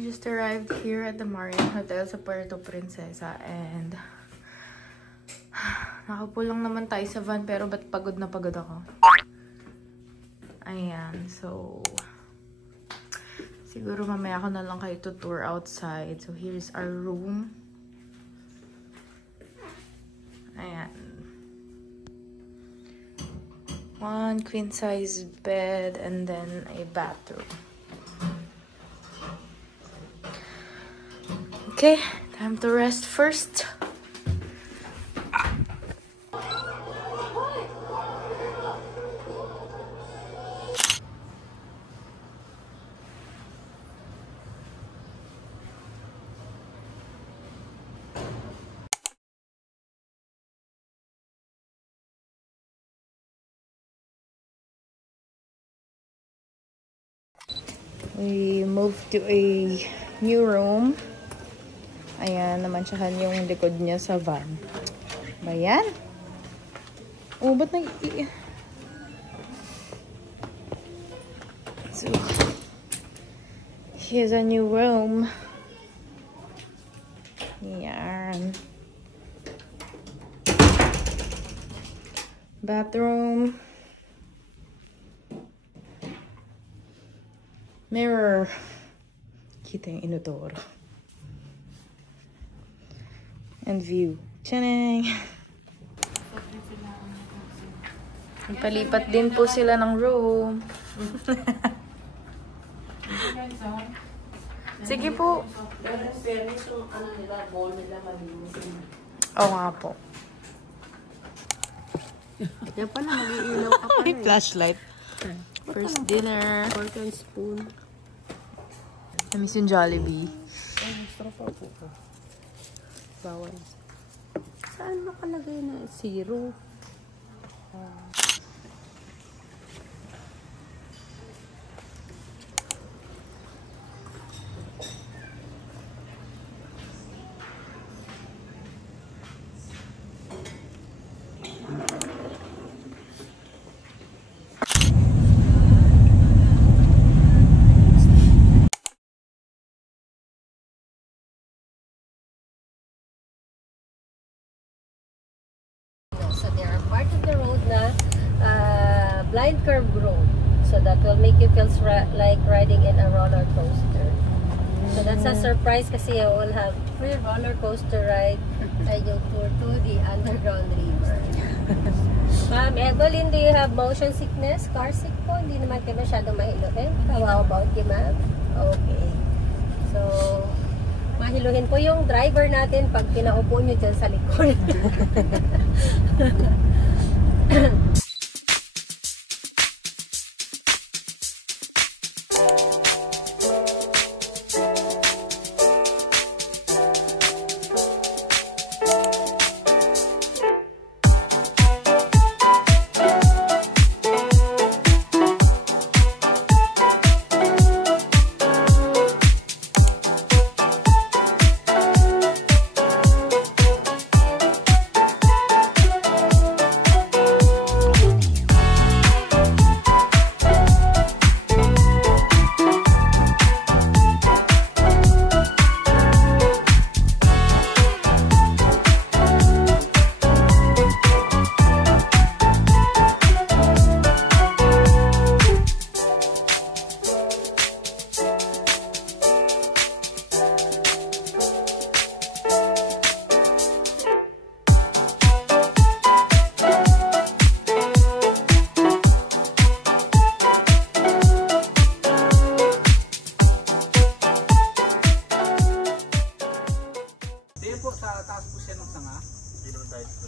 Just arrived here at the Marriott Hotel sa Puerto Princesa and nakaupo lang naman tayo sa van pero ba't pagod na pagod ako. Ayan, so siguro mamaya ako na lang kayo tour outside. So here's our room. Ayan. One queen size bed and then a bathroom. Okay, time to rest first. We moved to a new room. Ayan, namansyahan yung likod niya sa van. Ba yan? Oh, ba't So, here's a new room. Ayan. Bathroom. Mirror. Kita yung inodoro. And view. Tchaning! Nagpalipat din po sila ng room. Sige po. Oo nga po. Kaya pala, mag-iilaw ka pa. May flashlight. First dinner. Fork and spoon. Namiss yung Jollibee. Ay, extra pa po. Bawal. Saan nakalagay na? Zero. So there are part of the road na blind curve road. So that will make you feel like riding in a roller coaster. So that's a surprise kasi you will have free roller coaster ride and you tour to the underground river. Ma'am Evelyn, do you have motion sickness? Car sick po? Hindi naman kayo masyadong mahiluhin? How about you, ma'am? Okay. So, mahiluhin po yung driver natin pag pinaupo nyo dyan sa likod.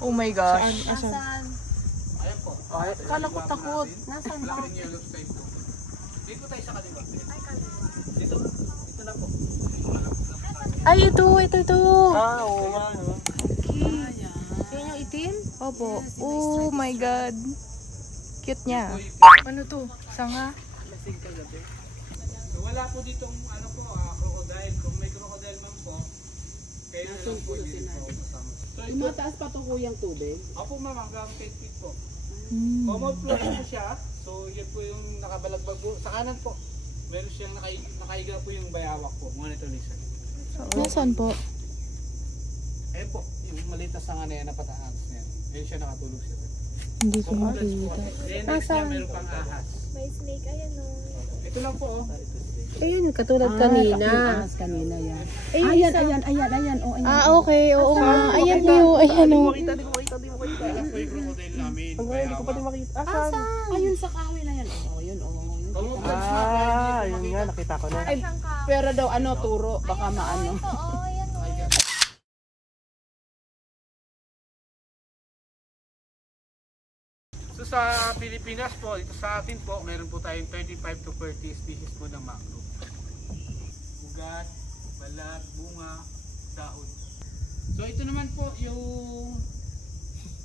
Oh my gosh. Nasaan? Ayan po. Ay, kala ko takot. Nasaan ba? Green yellow sky po. Dito tayo sa kaliwa. Dito. Dito na po. Ay, ito. Oo nga. Okay. Yan yung itim? Opo. Oh my God. Cute niya. Ano to? Sanga? Lasing kagabi. So, wala po ditong ano po, crocodile. Kung may crocodile man po, kayo na lang po dito kasama. So, Tumataas pa to kuyang tubig? Opo ma'am, hanggang 10 feet po. Common flow po siya. So yan po yung nakabalagbag po. Sa kanan po, meron siyang nakaiga po yung bayawak po, monitor lizard. Nasaan po? Ayun po, yung maliit na sanga na yan na pataas na yan. Ayun siya nakatulog siya. Hindi ko Congrats po. makita. Then next niya meron pang ahas. May snake, ayan o. Ito lang po oh. Ayun, katulad kanina. Kanina yan. Ayan, Ayan. Oh, ayan. Okay, oo nga. Ayan po, ayan o. Alam po yung crocodile namin. Bayawak. Ayun sa kahoy na yan. Oh, yun, oh. Yun nga, nakita ko na. Ay, pero daw turo. Baka maano. Oo, ayan o. So sa Pilipinas po, dito sa atin po, meron po tayong 35 to 40 species po ng mangrove. Ugat, balat, bunga, dahon. So ito naman po yung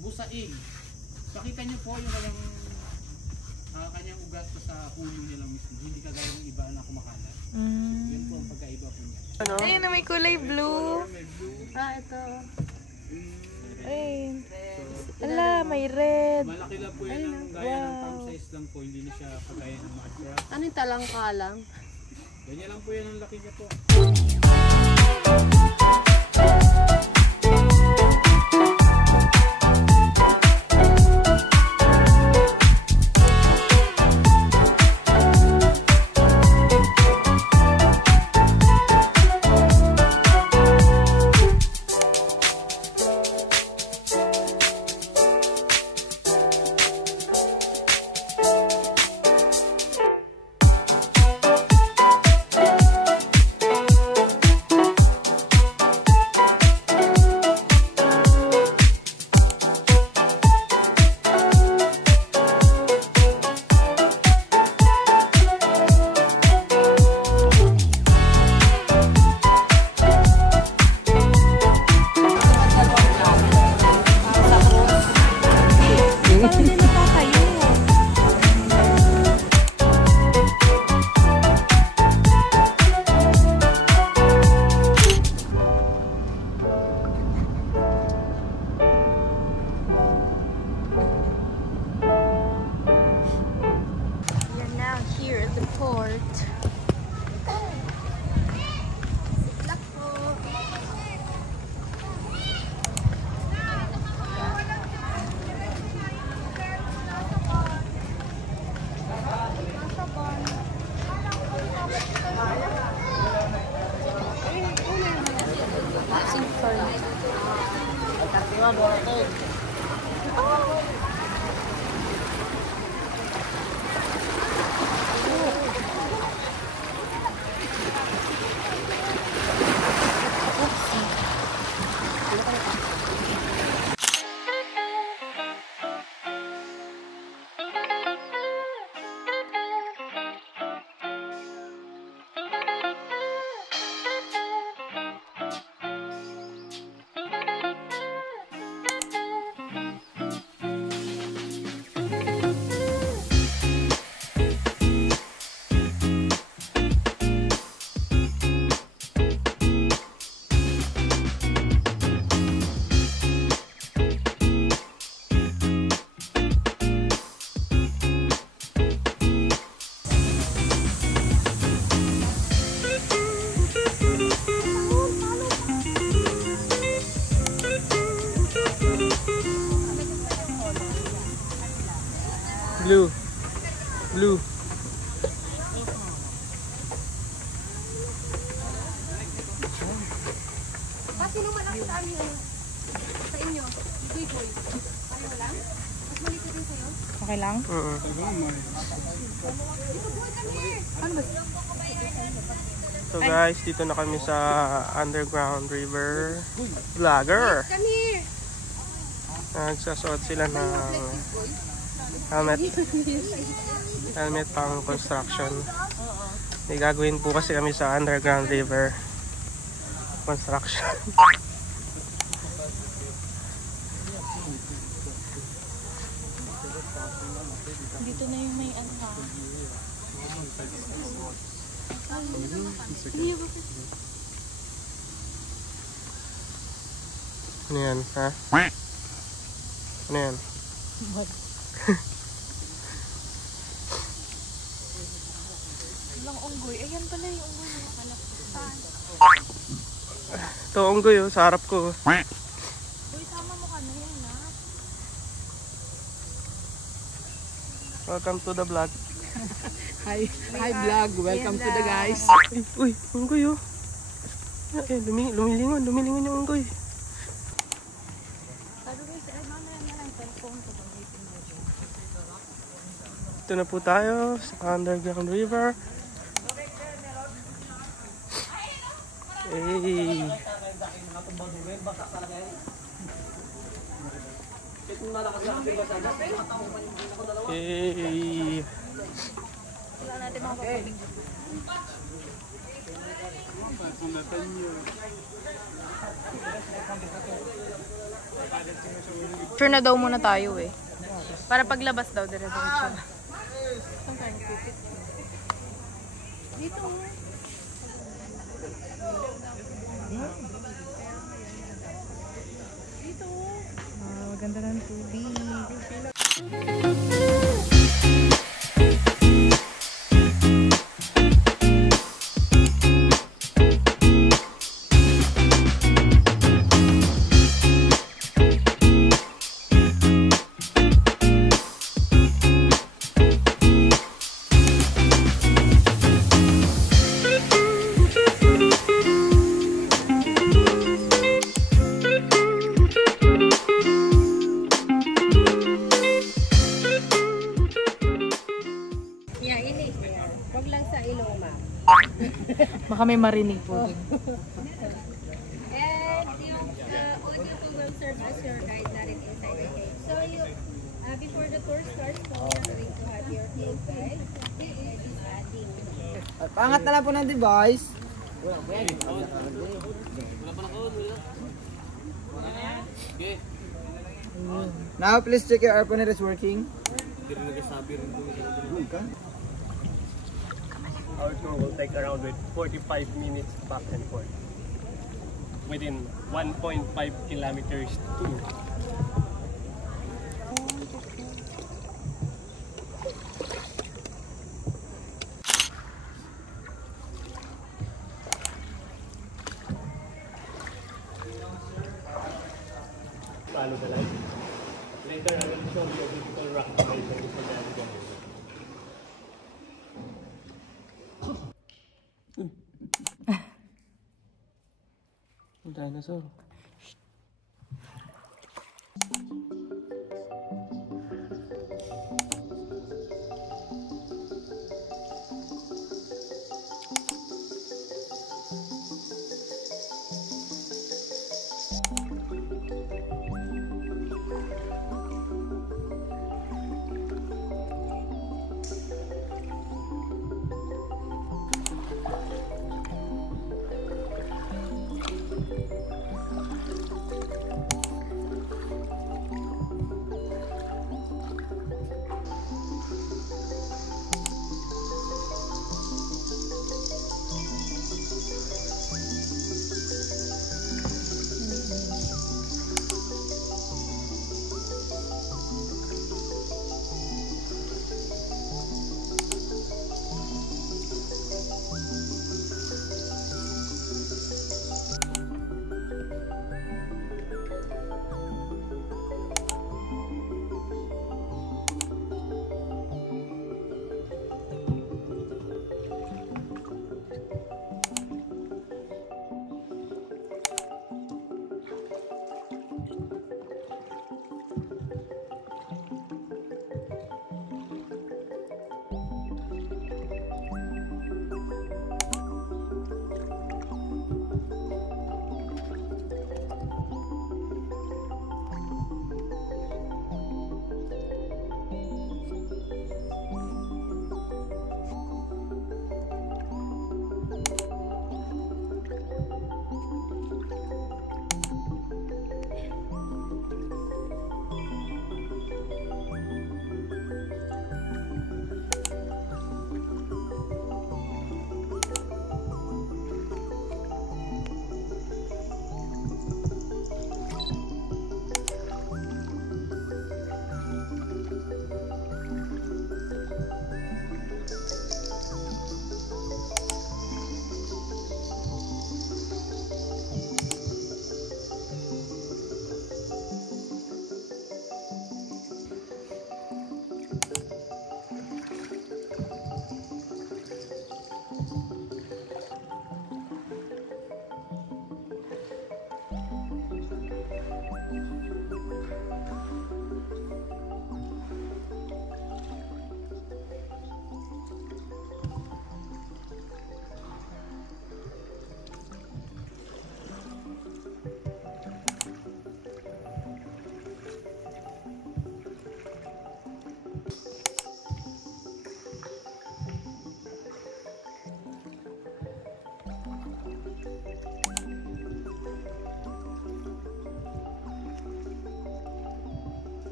busaing. So kita nyo po yung kanyang ugat po sa ulo niya lang mismo. Hindi kagaya ng iba na kumakalat. Yun po ang pagkaiba po niya. Ayun na may kulay blue. May blue. Ito. Ayun. Ala, may red. Malaki lang po yan ng gaya ng palm size lang po. Hindi na siya kagaya ng mga crab. Ano yung talangkalang? Ganyan lang po yan ang laki niya po. Blue. Blue. Pati naman ako sa amin. Sa inyo. Boy. Ayaw lang? Mas malito din sa'yo? Okay lang? So guys, dito na kami sa Underground River Vlogger. Come here! Nagsasuot sila ng helmet pang construction. May gagawin po kasi kami sa Underground River construction. Dito na yung may ano ha. Ano yan, ha? Ano yan? unggoy. Ayan pala yung unggoy. Nakala ko. Saan? Ito, unggoy oh, sa harap ko. Uy, sama mo ka na yan, ha? Welcome to the vlog. Hi vlog. Welcome to the guys. Uy, unggoy oh. Eh, lumilingon yung unggoy. Ito na po tayo sa Underground River. Hey. Hey. Sure na daw muna tayo eh. Para paglabas daw, dire-diretso. Dito. Dito. Maganda ng tubig. Huwag lang sa ilong, ma. Baka may marinig po din. And yung audio ko will serve as your guide na rin inside the cave. So you, before the tour starts, you're going to have your cave guide. Pangat na lang po ng device. Now please check your AirPoint is working. Our tour will take around 45 minutes back and forth within 1.5 kilometers tour. Follow the line. Later I will show you a beautiful rock formation in the area. Dinosaur.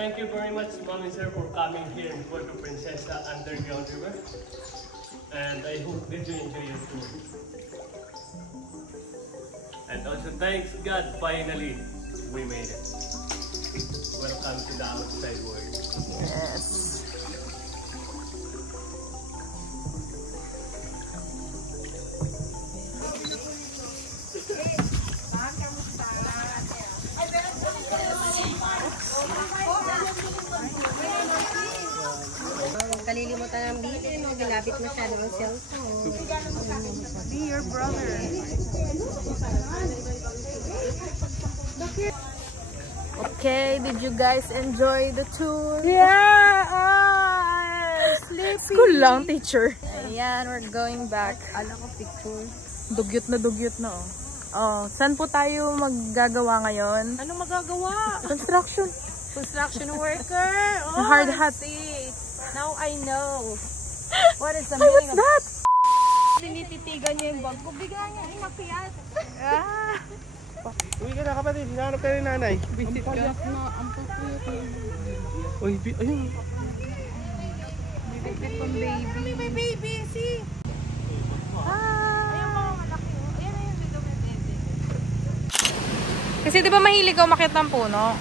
thank you very much, Mom and Sir, for coming here in Puerto Princesa Underground River. And I hope that you enjoy your tour. And also thanks God, finally, we made it. Welcome to the outside world. Yes. Kalilimutan ng bilin, o ginapit masyado ng cellphone. Be your brother. Okay, did you guys enjoy the tour? Yeah! Sleepy! School lang, teacher. Ayan, we're going back. Alam ko picture. Dugyot na oh. Oh, saan po tayo maggagawa ngayon? Anong magagawa? Construction. Construction worker! Oh, Hard hat. see. Now I know. What is the Ay, meaning what's that? Tinititigan niya yung bag ko. Bigla niya inakyat. Uwi ka na kapatid, hinahanap ka rin nanay. Visit ka. Uy, ayun. Bibit pang baby. May baby, see? Ayun mga malaki. Ayan na yung video ng baby. Kasi di ba mahilig ka umakyat ng puno?